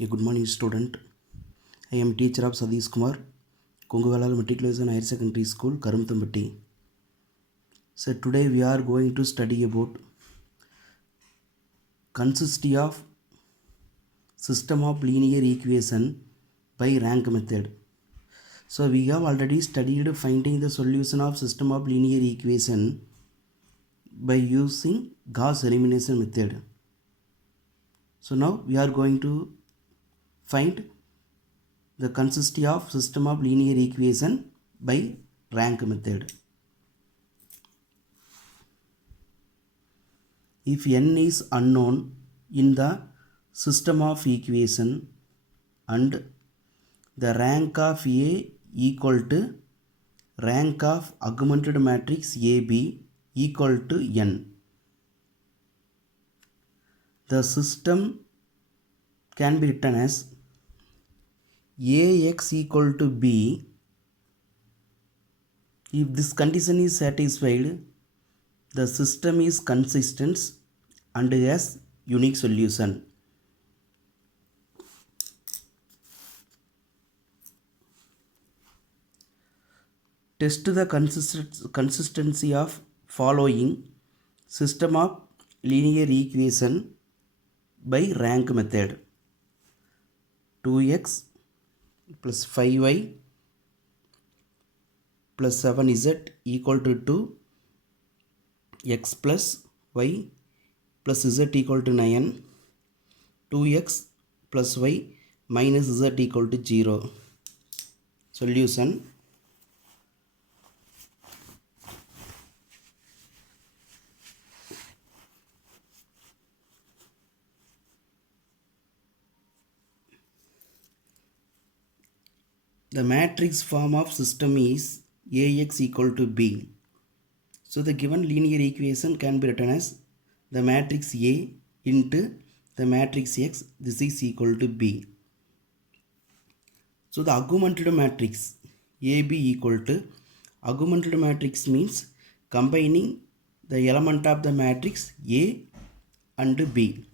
A good morning student. I am teacher of Sadish Kumar, Kunguvalal Matriculation Higher Secondary School, Karumthambatti. So today we are going to study about consistency of system of linear equation by rank method. So we have already studied finding the solution of system of linear equation by using Gauss elimination method. So now we are going to find the consistency of system of linear equation by rank method. If n is unknown in the system of equation and the rank of A equal to rank of augmented matrix AB equal to n, the system can be written as Ax equal to B. If this condition is satisfied, the system is consistent and has unique solution. Test the consistency of following system of linear equation by rank method. 2x plus 5y plus 7z equal to 2, x plus y plus z equal to 9, 2x plus y minus z equal to 0. Solution. The matrix form of system is Ax equal to B. So the given linear equation can be written as the matrix A into the matrix X. This is equal to B. So the augmented matrix AB equal to, augmented matrix means combining the element of the matrix A and B.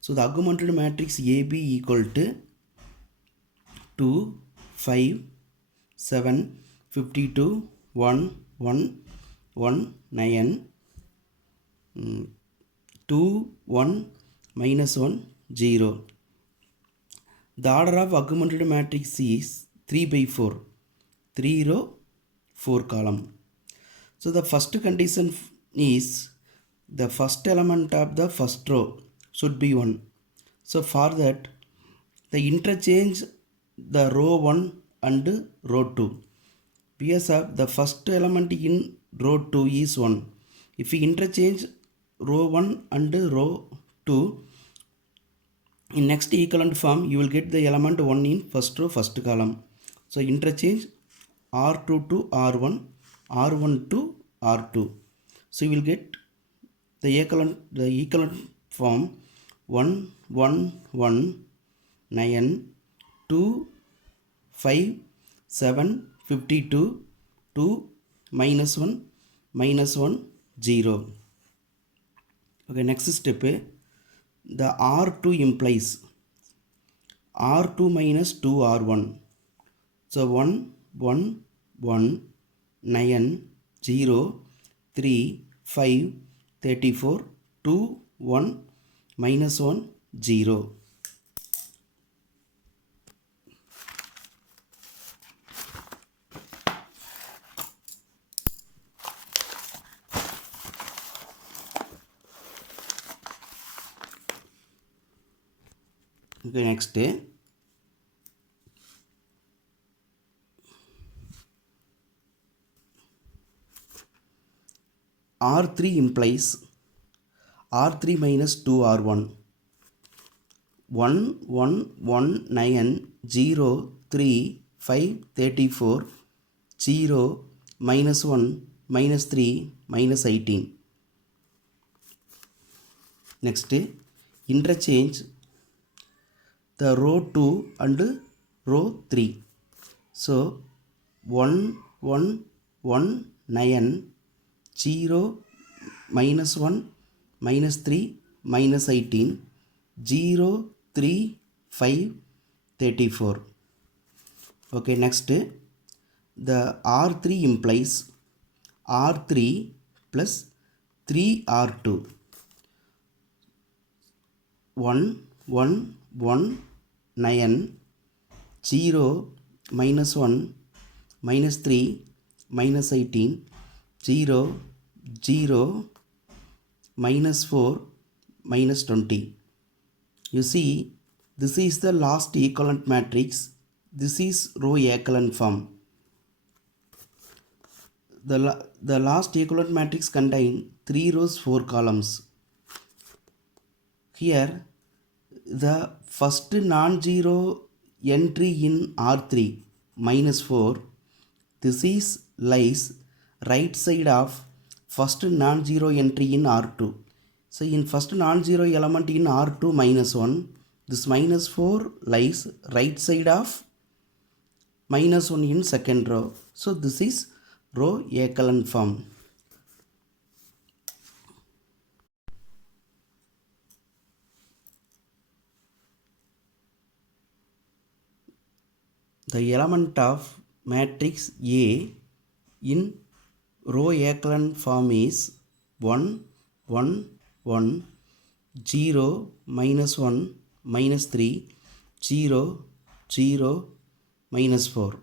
So the augmented matrix AB equal to 2, 5, 7, 52, 1, 1, 1, 9, 2, 1, minus 1, 0. The order of augmented matrix is 3 by 4. 3 row, 4 column. So the first condition is the first element of the first row should be 1. So for that, the interchange the row 1 and row 2. Because of the first element in row 2 is 1. If we interchange row 1 and row 2, in next equivalent form you will get the element 1 in first row first column. So interchange R2 to R1, R1 to R2. So you will get the equivalent form 1, 1, 1, 9, 2, 5, 7, 52, 2, minus 1, minus 1, 0. Okay, next step, the R2 implies R2 minus 2R1. So 1, 1, 1, 9, 0, 3, 5, 34, 2, 1, minus 1, 0. Okay, next, R3 implies R3 minus 2R1. 1, 1, 1, 9, 0, 3, 5, 34, 0, minus 1, minus 3, minus 18. Next, interchange the row 2 and row 3. So 1, 1, 1, 9, 0, minus 1, minus 3, minus 18, 0, 3, 5, 34. Okay, next the R3 implies R3 plus 3R2. 1, 1, 1, 9, 0, minus 1, minus 3, minus 18, 0, 0, minus 4, minus 20. You see, this is the last equivalent matrix. This is row echelon form. The last equivalent matrix contains 3 rows, 4 columns. Here, the first non-zero entry in R3 minus 4, this is lies right side of first non-zero entry in R2. So in first non-zero element in R2 minus 1, this minus 4 lies right side of minus 1 in second row. So this is row echelon form. The element of matrix A in row echelon form is 1, 1, 1, 0, minus 1, minus 3, 0, 0, minus 4.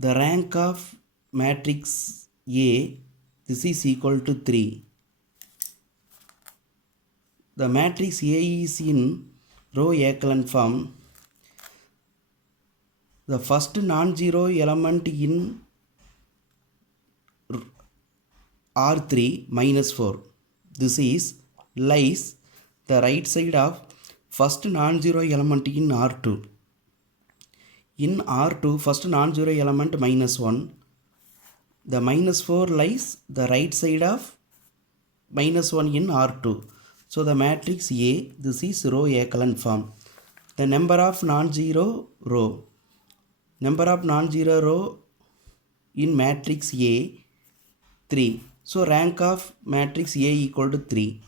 The rank of matrix A, this is equal to 3. The matrix A is in row echelon form. The first non-zero element in R3 minus 4. This is lies the right side of first non-zero element in R2. In R2, first non-zero element minus 1. The minus 4 lies the right side of minus 1 in R2. So the matrix A, this is row echelon form. The number of non-zero row. Number of non-zero row in matrix A, 3. So rank of matrix A equal to 3.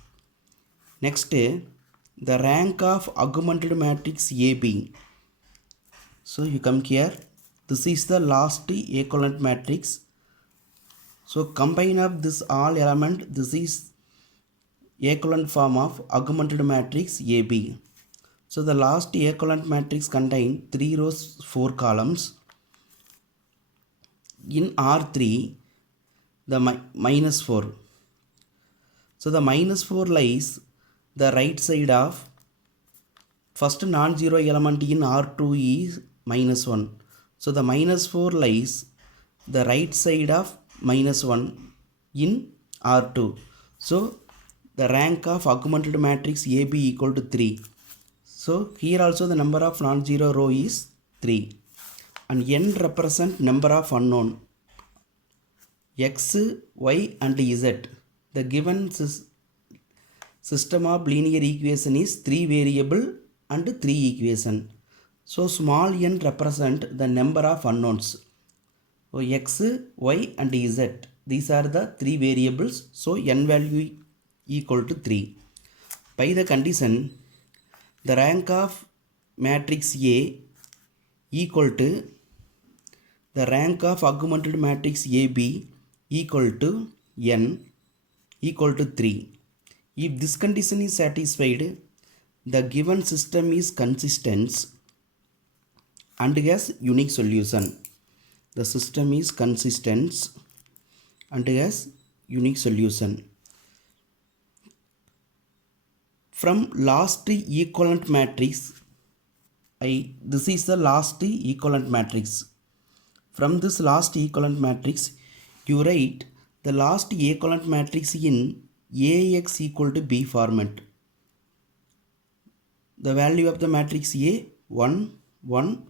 Next, the rank of augmented matrix AB. So you come here. This is the last equivalent matrix. So combine of this all element. This is equivalent form of augmented matrix AB. So the last equivalent matrix contains 3 rows, 4 columns. In R3, the minus 4. So the minus 4 lies the right side of first non-zero element in R2 is minus 1. So the minus 4 lies the right side of minus 1 in R2. So the rank of augmented matrix AB equal to 3. So here also the number of non-zero row is 3. And n represent number of unknown x, y and z. The given system of linear equation is 3 variable and 3 equation. So small n represent the number of unknowns. So x, y and z. These are the 3 variables. So n value equal to 3. By the condition, the rank of matrix A equal to the rank of augmented matrix AB equal to n equal to 3. If this condition is satisfied, the given system is consistent and has unique solution. The system is consistent and has unique solution. From last equivalent matrix, this is the last equivalent matrix. From this last equivalent matrix, you write the last equivalent matrix in AX equal to B format. The value of the matrix A, 1, 1,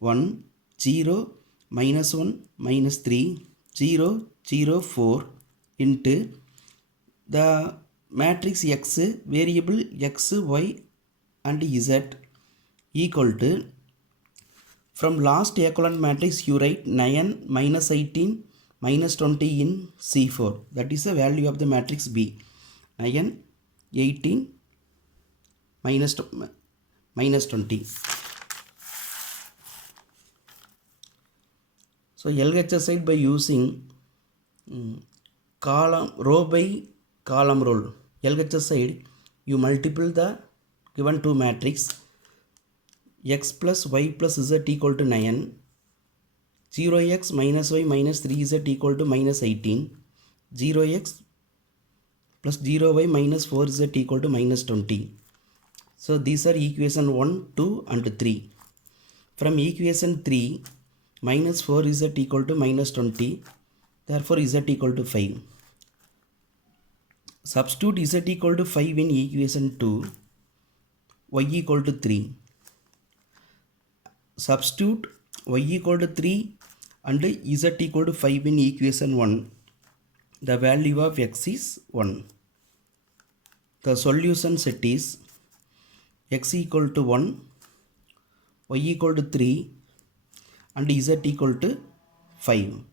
1, 0, minus 1, minus 3, 0, 0, 4 into the matrix X, variable X, Y and Z equal to, from last equivalent matrix you write 9, minus 18, minus 20 in C4. That is the value of the matrix B. 9, 18, minus, minus 20. So LHS side by using column row by column rule. LHS side you multiply the given two matrix x plus y plus z equal to 9, 0x minus y minus 3z equal to minus 18, 0x plus 0y minus 4z equal to minus 20. So these are equation 1, 2 and 3. From equation 3, minus 4z equal to minus 20, therefore z equal to 5. Substitute z equal to 5 in equation 2, y equal to 3. Substitute y equal to 3 and z equal to 5 in equation 1. The value of x is 1. The solution set is x equal to 1, y equal to 3 and z equal to 5.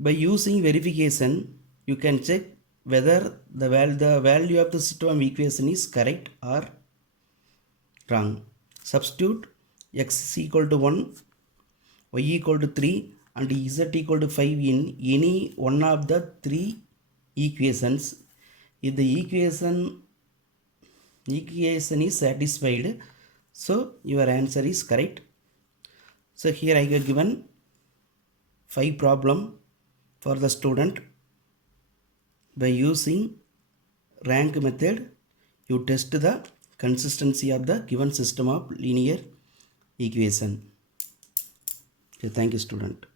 By using verification, you can check whether the value of the system of equation is correct or wrong. Substitute x is equal to 1, y equal to 3 and z equal to 5 in any one of the three equations. If the equation is satisfied, so your answer is correct. So here I have given 5 problem for the student. By using rank method, you test the consistency of the given system of linear equation. Okay, thank you, student.